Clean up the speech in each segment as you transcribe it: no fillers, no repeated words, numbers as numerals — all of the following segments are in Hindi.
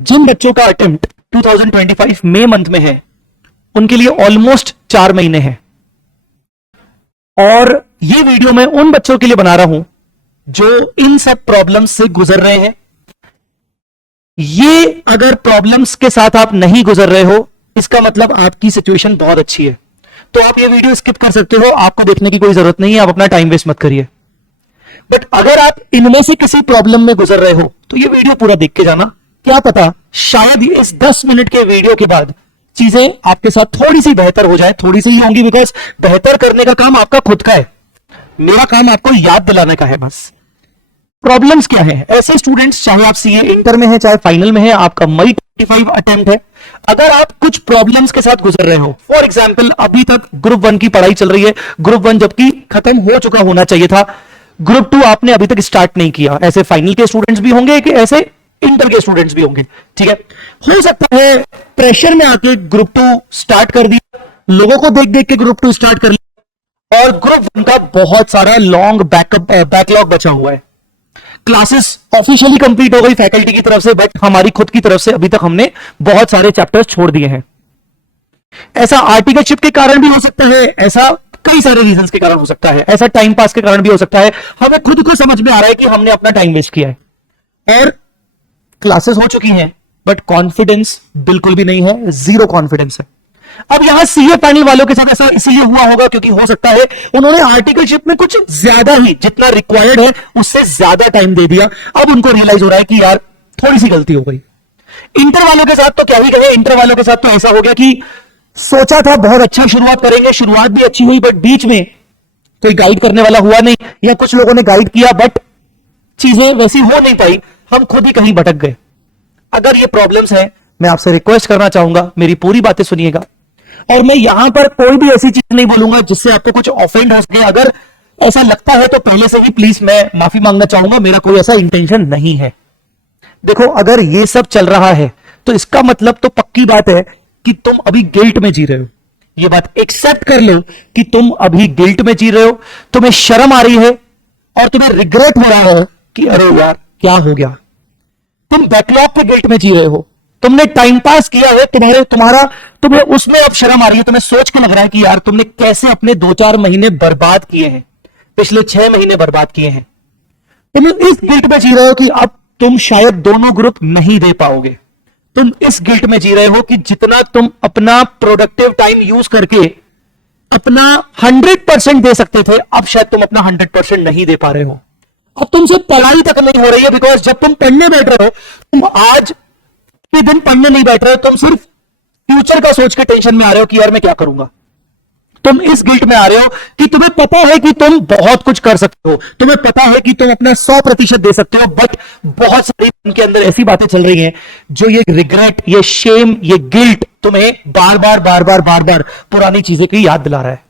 जिन बच्चों का अटेम्प्ट 2025 मई मंथ में है उनके लिए ऑलमोस्ट 4 महीने हैं। और ये वीडियो मैं उन बच्चों के लिए बना रहा हूं जो इन सब प्रॉब्लम्स से गुजर रहे हैं। ये अगर प्रॉब्लम्स के साथ आप नहीं गुजर रहे हो, इसका मतलब आपकी सिचुएशन बहुत अच्छी है, तो आप ये वीडियो स्किप कर सकते हो, आपको देखने की कोई जरूरत नहीं है, आप अपना टाइम वेस्ट मत करिए। बट अगर आप इनमें से किसी प्रॉब्लम में गुजर रहे हो तो ये वीडियो पूरा देख के जाना। क्या पता शायद इस 10 मिनट के वीडियो के बाद चीजें आपके साथ थोड़ी सी बेहतर हो जाए। थोड़ी सी ही होंगी, बिकॉज बेहतर करने का काम आपका खुद का है, मेरा काम आपको याद दिलाने का है बस। प्रॉब्लम्स क्या है? ऐसे स्टूडेंट्स, चाहे आप सीए इंटर में है, चाहे फाइनल में है, आपका मई 25 अटेम्प्ट है, अगर आप कुछ प्रॉब्लम्स के साथ गुजर रहे हो, फॉर एग्जाम्पल अभी तक ग्रुप 1 की पढ़ाई चल रही है, ग्रुप 1 जबकि खत्म हो चुका होना चाहिए था, ग्रुप 2 आपने अभी तक स्टार्ट नहीं किया, ऐसे फाइनल के स्टूडेंट्स भी होंगे कि ऐसे इंटर के स्टूडेंट्स भी होंगे, ठीक है। हो सकता है प्रेशर में आके ग्रुप 2 स्टार्ट कर दिया, लोगों को देख देख के ग्रुप 2 स्टार्ट कर लिया, और ग्रुप 1 का बहुत सारा लॉन्ग बैकलॉग बचा हुआ है। क्लासेस ऑफिशियली कंप्लीट हो गई फैकल्टी की तरफ से, बट हमारी खुद की तरफ से अभी तक हमने बहुत सारे चैप्टर्स छोड़ दिए हैं। ऐसा आर्टिकलशिप के कारण भी हो सकता है, ऐसा कई सारे रीजंस के कारण हो सकता है, ऐसा टाइम पास के कारण भी हो सकता है। हमें खुद को समझ में आ रहा है कि हमने अपना टाइम वेस्ट किया है और क्लासेस हो चुकी हैं, बट कॉन्फिडेंस बिल्कुल भी नहीं है, जीरो कॉन्फिडेंस है। अब यहां सीए फाइनल वालों के साथ ऐसा इसलिए हुआ होगा क्योंकि हो सकता है उन्होंने आर्टिकलशिप में कुछ ज्यादा ही, जितना रिक्वायर्ड है उससे ज्यादा टाइम दे दिया। अब उनको रियलाइज हो रहा है कि यार थोड़ी सी गलती हो गई। इंटर वालों के साथ तो क्या ही कहें, इंटर वालों के साथ तो ऐसा हो गया कि सोचा था बहुत अच्छा शुरुआत करेंगे, शुरुआत भी अच्छी हुई, बट बीच में कोई गाइड करने वाला हुआ नहीं, या कुछ लोगों ने गाइड किया बट चीजें वैसी हो नहीं पाई, हम खुद ही कहीं भटक गए। अगर ये प्रॉब्लम्स है, मैं आपसे रिक्वेस्ट करना चाहूंगा, मेरी पूरी बातें सुनिएगा, और मैं यहां पर कोई भी ऐसी चीज नहीं बोलूंगा जिससे आपको कुछ ऑफेंड हो सके। अगर ऐसा लगता है तो पहले से ही प्लीज मैं माफी मांगना चाहूंगा, मेरा कोई ऐसा इंटेंशन नहीं है। देखो, अगर ये सब चल रहा है तो इसका मतलब तो पक्की बात है कि तुम अभी गिल्ट में जी रहे हो। ये बात एक्सेप्ट कर लो कि तुम अभी गिल्ट में जी रहे हो, तुम्हें शर्म आ रही है और तुम्हें रिग्रेट हो रहा है कि अरे यार क्या हो गया। तुम बैकलॉग के गिल्ट में जी रहे हो, तुमने टाइम पास किया है, तुम्हें उसमें अब शर्म आ रही है, तुम्हें सोच के लग रहा है कि यार तुमने कैसे अपने 2-4 महीने बर्बाद किए हैं, पिछले 6 महीने बर्बाद किए हैं। तुम इस गिल्ट में जी रहे हो कि अब तुम शायद दोनों ग्रुप नहीं दे पाओगे। तुम इस गिल्ट में जी रहे हो कि जितना तुम अपना प्रोडक्टिव टाइम यूज करके अपना 100% दे सकते थे, अब शायद तुम अपना 100% नहीं दे पा रहे हो। अब तुमसे पढ़ाई तक नहीं हो रही है, बिकॉज जब तुम पढ़ने बैठ रहे हो, तुम आज के दिन पढ़ने नहीं बैठ रहे हो, तुम सिर्फ फ्यूचर का सोच के टेंशन में आ रहे हो कि यार मैं क्या करूंगा। तुम इस गिल्ट में आ रहे हो कि तुम्हें पता है कि तुम बहुत कुछ कर सकते हो, तुम्हें पता है कि तुम अपना 100% दे सकते हो, बट बहुत सारी उनके अंदर ऐसी बातें चल रही हैं जो ये रिग्रेट, ये शेम, ये गिल्ट तुम्हें बार बार पुरानी चीजें की याद दिला रहा है।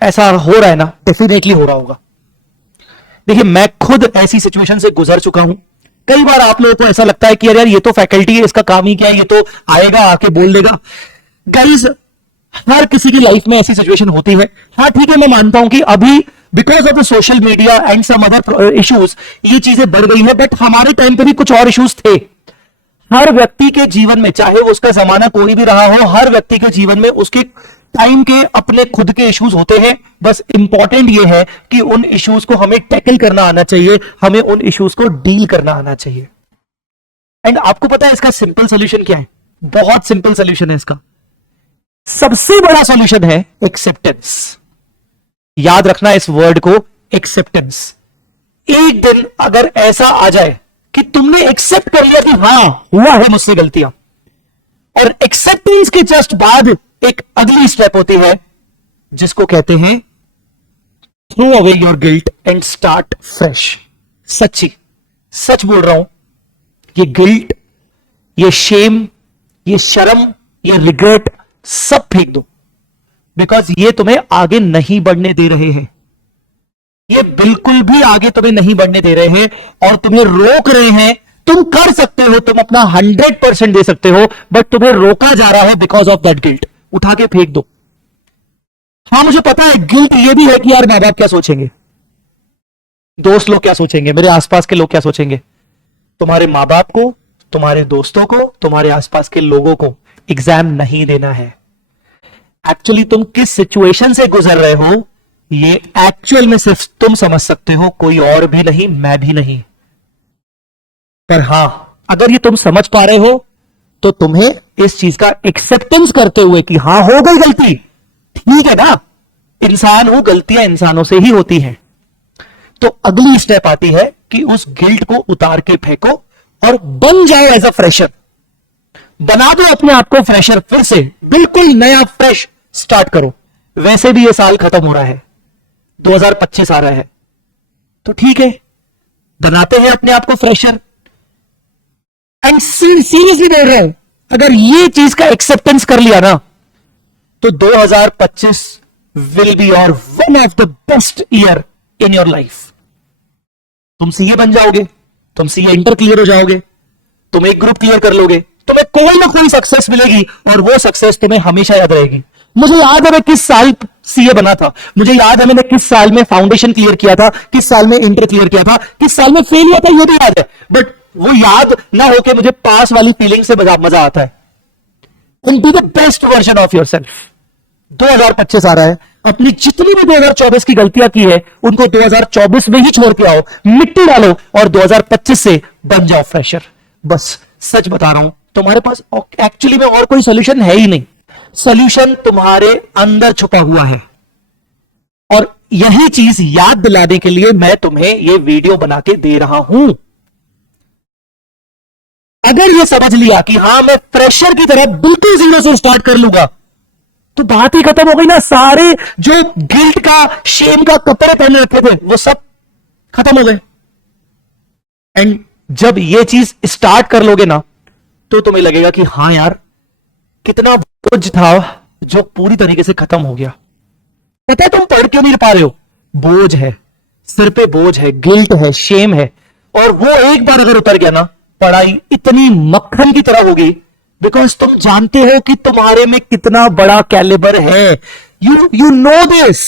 ऐसा हो रहा है ना? डेफिनेटली हो रहा होगा। देखिए, मैं खुद ऐसी सिचुएशन से गुजर चुका हूं। कई बार आप लोगों को ऐसा लगता है कि यार ये तो फैकल्टी है, इसका काम ही क्या है, ये तो आएगा आके बोल देगा। गाइस, हर किसी की लाइफ में ऐसी सिचुएशन होती है। हाँ ठीक है, मैं मानता हूं कि अभी because of the social media and some other issues ये चीजें बढ़ गई है, बट हमारे टाइम पे भी कुछ और इश्यूज थे। हर व्यक्ति के जीवन में, चाहे उसका जमाना कोई भी रहा हो, हर व्यक्ति के जीवन में उसके टाइम के अपने खुद के इश्यूज होते हैं। बस इंपॉर्टेंट ये है कि उन इश्यूज को हमें टैकल करना आना चाहिए, हमें उन इश्यूज को डील करना आना चाहिए। एंड आपको पता है इसका सिंपल सोल्यूशन क्या है? बहुत सिंपल सोल्यूशन है इसका। सबसे बड़ा सॉल्यूशन है एक्सेप्टेंस। याद रखना इस वर्ड को, एक्सेप्टेंस। एक दिन अगर ऐसा आ जाए कि तुमने एक्सेप्ट कर लिया कि हां हुआ है मुझसे गलतियां, और एक्सेप्टेंस के जस्ट बाद एक अगली स्टेप होती है जिसको कहते हैं throw away your guilt and start fresh. सच बोल रहा हूं, ये गिल्ट, ये शेम, ये शर्म, ये रिग्रेट सब फेंक दो, बिकॉज ये तुम्हें आगे नहीं बढ़ने दे रहे हैं। ये बिल्कुल भी आगे तुम्हें नहीं बढ़ने दे रहे हैं और तुम्हें रोक रहे हैं। तुम कर सकते हो, तुम अपना 100% दे सकते हो, बट तुम्हें रोका जा रहा है बिकॉज ऑफ दैट गिल्ट। उठा के फेंक दो। हां, मुझे पता है गिल्ट ये भी है कि यार मां बाप क्या सोचेंगे, दोस्त लोग क्या सोचेंगे, मेरे आसपास के लोग क्या सोचेंगे। तुम्हारे मां बाप को, तुम्हारे दोस्तों को, तुम्हारे आसपास के लोगों को एग्जाम नहीं देना है। एक्चुअली तुम किस सिचुएशन से गुजर रहे हो ये एक्चुअल में सिर्फ तुम समझ सकते हो, कोई और भी नहीं, मैं भी नहीं। पर हां, अगर ये तुम समझ पा रहे हो तो तुम्हें इस चीज का एक्सेप्टेंस करते हुए कि हां हो गई गलती, ठीक है ना, इंसान हो, गलतियां इंसानों से ही होती हैं, तो अगली स्टेप आती है कि उस गिल्ट को उतार के फेंको और बन जाओ एज अ फ्रेशर। बना दो अपने आप को फ्रेशर, फिर से बिल्कुल नया फ्रेश स्टार्ट करो। वैसे भी ये साल खत्म हो रहा है, 2025 आ रहा है, तो ठीक है, बनाते हैं अपने आप को फ्रेशर। एंड सीरियसली बोल रहा हूं, अगर ये चीज का एक्सेप्टेंस कर लिया ना, तो 2025 will be your one of the best year in your life. तुम सीए बन जाओगे, तुम सीए इंटर क्लियर हो जाओगे, तुम एक ग्रुप क्लियर कर लोगे, तुम्हें कोई ना कोई सक्सेस मिलेगी और वो सक्सेस तुम्हें हमेशा याद रहेगी। मुझे याद है मैं किस साल सीए बना था, मुझे याद है मैंने किस साल में फाउंडेशन क्लियर किया था, किस साल में इंटर क्लियर किया था, किस साल में फेल हुआ था, ये भी याद है। बट वो याद ना होके मुझे पास वाली फीलिंग से मजा आता है। And be the best version of your self. 2025 आ रहा है, अपनी जितनी भी 2024 की गलतियां की है उनको 2024 में ही छोड़ के आओ, मिट्टी डालो और 2025 से बन जाओ फ्रेशर। बस सच बता रहा हूं, तुम्हारे पास एक्चुअली में और कोई सोल्यूशन है ही नहीं। सोल्यूशन तुम्हारे अंदर छुपा हुआ है, और यही चीज याद दिलाने के लिए मैं तुम्हें ये वीडियो बना के दे रहा हूं। अगर ये समझ लिया कि हां मैं फ्रेशर की तरह बिल्कुल जीरो से स्टार्ट कर लूंगा, तो बात ही खत्म हो गई ना। सारे जो गिल्ट का, शेम का कपड़े पहने रखे थे वो सब खत्म हो गए। एंड जब ये चीज स्टार्ट कर लोगे ना, तो तुम्हें लगेगा कि हां यार, कितना बोझ था जो पूरी तरीके से खत्म हो गया। पता है तुम पढ़ क्यों नहीं पा रहे हो? बोझ है, सिर पे बोझ है, गिल्ट है, शेम है, और वो एक बार अगर उतर गया ना, पढ़ाई इतनी मक्खन की तरह होगी। बिकॉज तुम जानते हो कि तुम्हारे में कितना बड़ा कैलिबर है। You know this.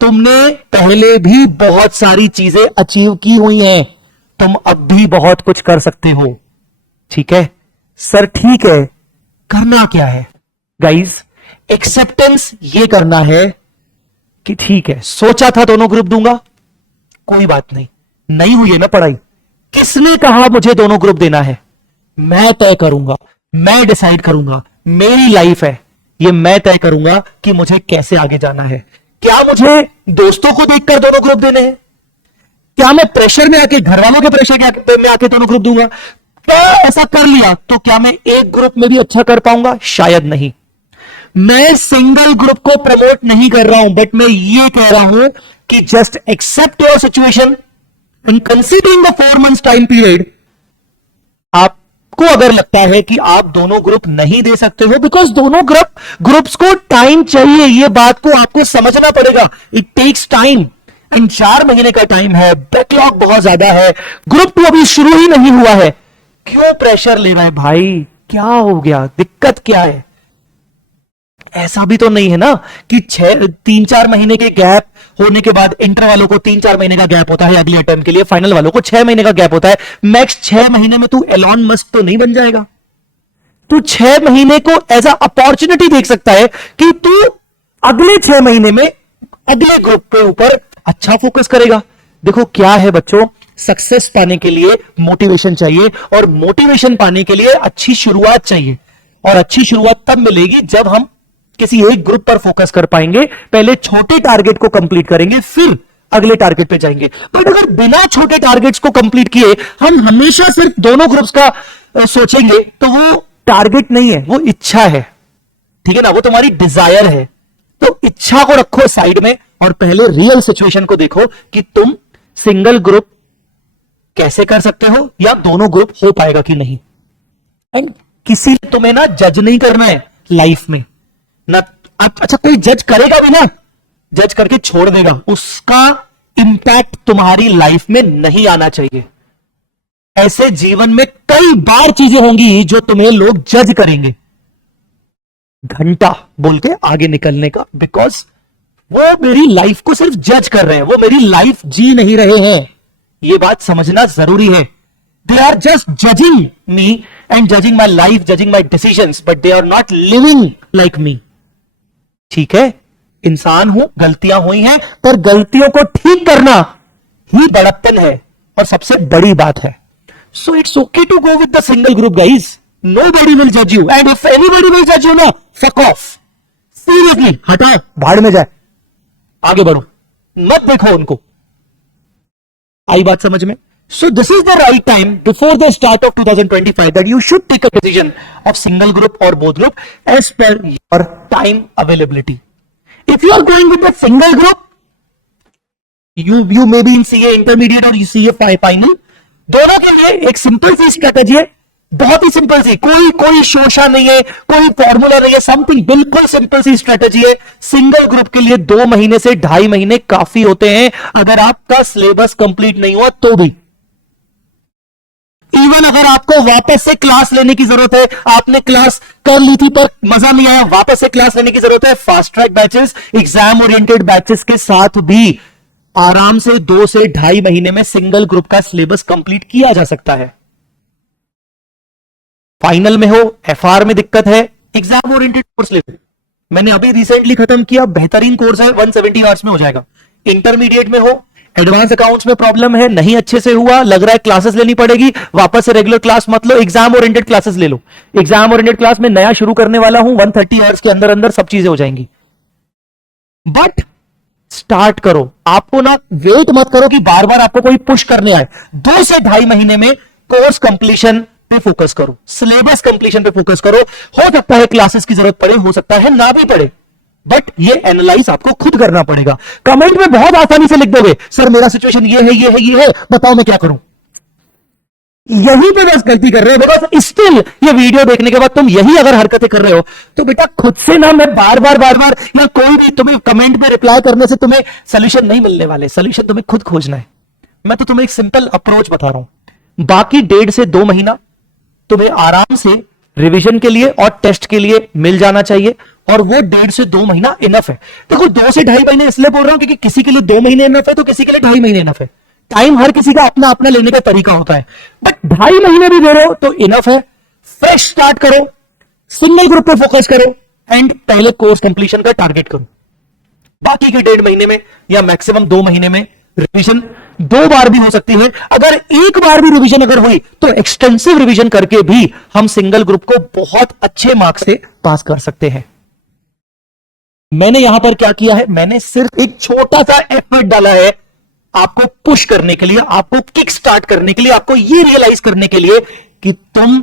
तुमने पहले भी बहुत सारी चीजें अचीव की हुई हैं, तुम अब भी बहुत कुछ कर सकते हो। ठीक है सर, ठीक है, करना क्या है गाइज? एक्सेप्टेंस ये करना है कि ठीक है, सोचा था दोनों ग्रुप दूंगा, कोई बात नहीं हुई है ना पढ़ाई। किसने कहा मुझे दोनों ग्रुप देना है? मैं तय करूंगा, मैं डिसाइड करूंगा, मेरी लाइफ है, ये मैं तय करूंगा कि मुझे कैसे आगे जाना है। क्या मुझे दोस्तों को देखकर दोनों ग्रुप देने हैं? क्या मैं प्रेशर में आके, घर वालों के प्रेशर में आके दोनों ग्रुप दूंगा? क्या ऐसा कर लिया तो क्या मैं एक ग्रुप में भी अच्छा कर पाऊंगा? शायद नहीं। मैं सिंगल ग्रुप को प्रमोट नहीं कर रहा हूं, बट मैं ये कह रहा हूं कि just accept your situation and considering the 4 months time period. आपको अगर लगता है कि आप दोनों ग्रुप नहीं दे सकते हो, बिकॉज दोनों ग्रुप्स को टाइम चाहिए, ये बात को आपको समझना पड़ेगा। इट टेक्स टाइम, एंड 4 महीने का टाइम है, बैकलॉग बहुत ज्यादा है, ग्रुप 2 अभी शुरू ही नहीं हुआ है। क्यों प्रेशर ले रहा है भाई? क्या हो गया? दिक्कत क्या है? ऐसा भी तो नहीं है ना कि 3-4 महीने के गैप होने के बाद, इंटर वालों को 3-4 महीने का गैप होता है अगले अटेम्प्ट के लिए, फाइनल वालों को 6 महीने का गैप होता है। मैक्स 6 महीने में तू एलॉन मस्क तो नहीं बन जाएगा। तू 6 महीने को एज अ अपॉर्चुनिटी देख सकता है कि तू अगले 6 महीने में अगले ग्रुप के ऊपर अच्छा फोकस करेगा। देखो क्या है बच्चों, सक्सेस पाने के लिए मोटिवेशन चाहिए, और मोटिवेशन पाने के लिए अच्छी शुरुआत चाहिए, और अच्छी शुरुआत तब मिलेगी जब हम किसी एक ग्रुप पर फोकस कर पाएंगे। पहले छोटे टारगेट को कंप्लीट करेंगे, फिर अगले टारगेट पे जाएंगे। बट अगर बिना छोटे टारगेट्स को कंप्लीट किए हम हमेशा सिर्फ दोनों ग्रुप्स का सोचेंगे, तो वो टारगेट नहीं है, वो इच्छा है। ठीक है ना, वो तुम्हारी डिजायर है। तो इच्छा को रखो साइड में, और पहले रियल सिचुएशन को देखो कि तुम सिंगल ग्रुप कैसे कर सकते हो, या दोनों ग्रुप हो पाएगा कि नहीं। एंड किसी ने तुम्हें ना जज नहीं करना है लाइफ में ना। अच्छा, कोई जज करेगा भी ना, जज करके छोड़ देगा, उसका इंपैक्ट तुम्हारी लाइफ में नहीं आना चाहिए। ऐसे जीवन में कई बार चीजें होंगी जो तुम्हें लोग जज करेंगे, घंटा बोल के आगे निकलने का, बिकॉज वो मेरी लाइफ को सिर्फ जज कर रहे हैं, वो मेरी लाइफ जी नहीं रहे हैं। ये बात समझना जरूरी है। They are just judging me and judging my life, judging my decisions, but they are not living like me. ठीक है, इंसान हूं, गलतियां हुई हैं, पर गलतियों को ठीक करना ही बड़प्पन है और सबसे बड़ी बात है. So it's okay to go with the single group, guys. Nobody will judge you, and if anybody will judge you, ना, fuck off. Seriously, हटा, भाड़ में जाए, आगे बढ़ो, मत देखो उनको. आई बात समझ में? So this is the right time before the start of 2025 that you should take a decision of single group or both group as per your time availability. If you are going with the single group, you may be in CA intermediate or CA final. दोनों के लिए एक सिंपल सी स्ट्रेटेजी है, बहुत ही सिंपल सी, कोई शोशा नहीं है, कोई फॉर्मूला नहीं है, समथिंग बिल्कुल सिंपल सी स्ट्रेटेजी है. सिंगल ग्रुप के लिए 2 महीने से 2.5 महीने काफी होते हैं अगर आपका सिलेबस कंप्लीट नहीं हुआ तो भी. इवन अगर आपको वापस से क्लास लेने की जरूरत है, आपने क्लास कर ली थी पर मजा नहीं आया, वापस से क्लास लेने की जरूरत है, fast track batches, exam oriented batches के साथ भी आराम से 2 से 2.5 महीने में सिंगल ग्रुप का सिलेबस कंप्लीट किया जा सकता है. फाइनल में हो, एफआर में दिक्कत है, एग्जाम ओरिएंटेड कोर्स ले लो. मैंने अभी रिसेंटली खत्म किया, बेहतरीन कोर्स है, 170 आवर्स में हो जाएगा. इंटरमीडिएट में हो, एडवांस अकाउंट्स में प्रॉब्लम है, नहीं अच्छे से हुआ, लग रहा है क्लासेस लेनी पड़ेगी, वापस से रेगुलर क्लास मत लो, एग्जाम ओरिएंटेड क्लासेस ले लो. एग्जाम ओरिएंटेड क्लास में नया शुरू करने वाला हूं, 130 आवर्स के अंदर अंदर सब चीजें हो जाएंगी. बट स्टार्ट करो, आपको ना वेट मत करो कि बार बार आपको कोई पुश करने आए. 2 से 2.5 महीने में कोर्स कंप्लीशन पे फोकस करो, सिलेबस कंप्लीशन पे फोकस करो. हो सकता है क्लासेस की जरूरत पड़े, हो सकता है ना भी पड़े, बट ये एनालाइज आपको खुद करना पड़ेगा. कमेंट में बहुत आसानी से लिख दोगे, सर मेरा सिचुएशन ये है, ये है, ये है, बताओ मैं क्या करूं. यही पे बस गलती कर रहे हो. बिकॉज स्टिल ये वीडियो देखने के बाद तुम यही अगर हरकतें कर रहे हो तो बेटा खुद से ना मैं बार बार या कोई भी तुम्हें कमेंट में रिप्लाई करने से तुम्हें सोल्यूशन नहीं मिलने वाले. सोल्यूशन तुम्हें खुद खोजना है. मैं तो तुम्हें एक सिंपल अप्रोच बता रहा हूं. बाकी 1.5 से 2 महीना तुम्हें आराम से रिवीजन के लिए और टेस्ट के लिए मिल जाना चाहिए, और वो 1.5 से 2 महीना इनफ है. देखो 2 से 2.5 महीने इसलिए बोल रहा हूं क्योंकि किसी के लिए 2 महीने इनफ है तो किसी के लिए 2.5 महीने इनफ है. टाइम हर किसी का अपना अपना लेने का तरीका होता है, बट 2.5 महीने भी दे रहे हो तो इनफ है. फ्रेश स्टार्ट करो, सिंगल ग्रुप पे फोकस करो, एंड पहले कोर्स कंप्लीशन का टारगेट करो. बाकी के 1.5 महीने में या मैक्सिमम 2 महीने में रिवीजन 2 बार भी हो सकती है. अगर एक बार भी रिवीजन अगर हुई तो एक्सटेंसिव रिवीजन करके भी हम सिंगल ग्रुप को बहुत अच्छे मार्क्स से पास कर सकते हैं. मैंने यहां पर क्या किया है, मैंने सिर्फ एक छोटा सा एफर्ट डाला है आपको पुश करने के लिए, आपको किक स्टार्ट करने के लिए, आपको ये रियलाइज करने के लिए कि तुम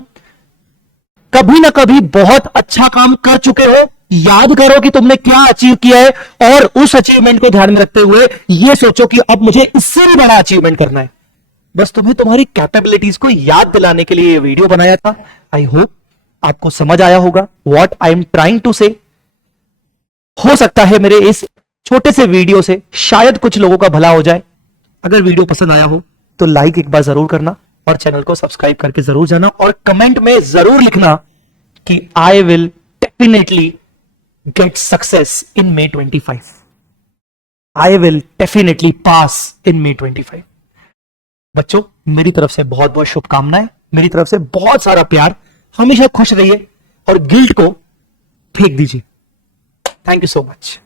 कभी ना कभी बहुत अच्छा काम कर चुके हो. याद करो कि तुमने क्या अचीव किया है, और उस अचीवमेंट को ध्यान में रखते हुए यह सोचो कि अब मुझे इससे भी बड़ा अचीवमेंट करना है. बस तुम्हें तुम्हारी कैपेबिलिटीज को याद दिलाने के लिए यह वीडियो बनाया था. आई होप आपको समझ आया होगा what I am trying to say. हो सकता है मेरे इस छोटे से वीडियो से शायद कुछ लोगों का भला हो जाए. अगर वीडियो पसंद आया हो तो लाइक एक बार जरूर करना, और चैनल को सब्सक्राइब करके जरूर जाना, और कमेंट में जरूर लिखना कि I will definitely get success in May 25. I will definitely pass in May 25. बच्चों, मेरी तरफ से बहुत बहुत शुभकामनाएं, मेरी तरफ से बहुत सारा प्यार. हमेशा खुश रहिए और गिल्ट को फेंक दीजिए. Thank you so much.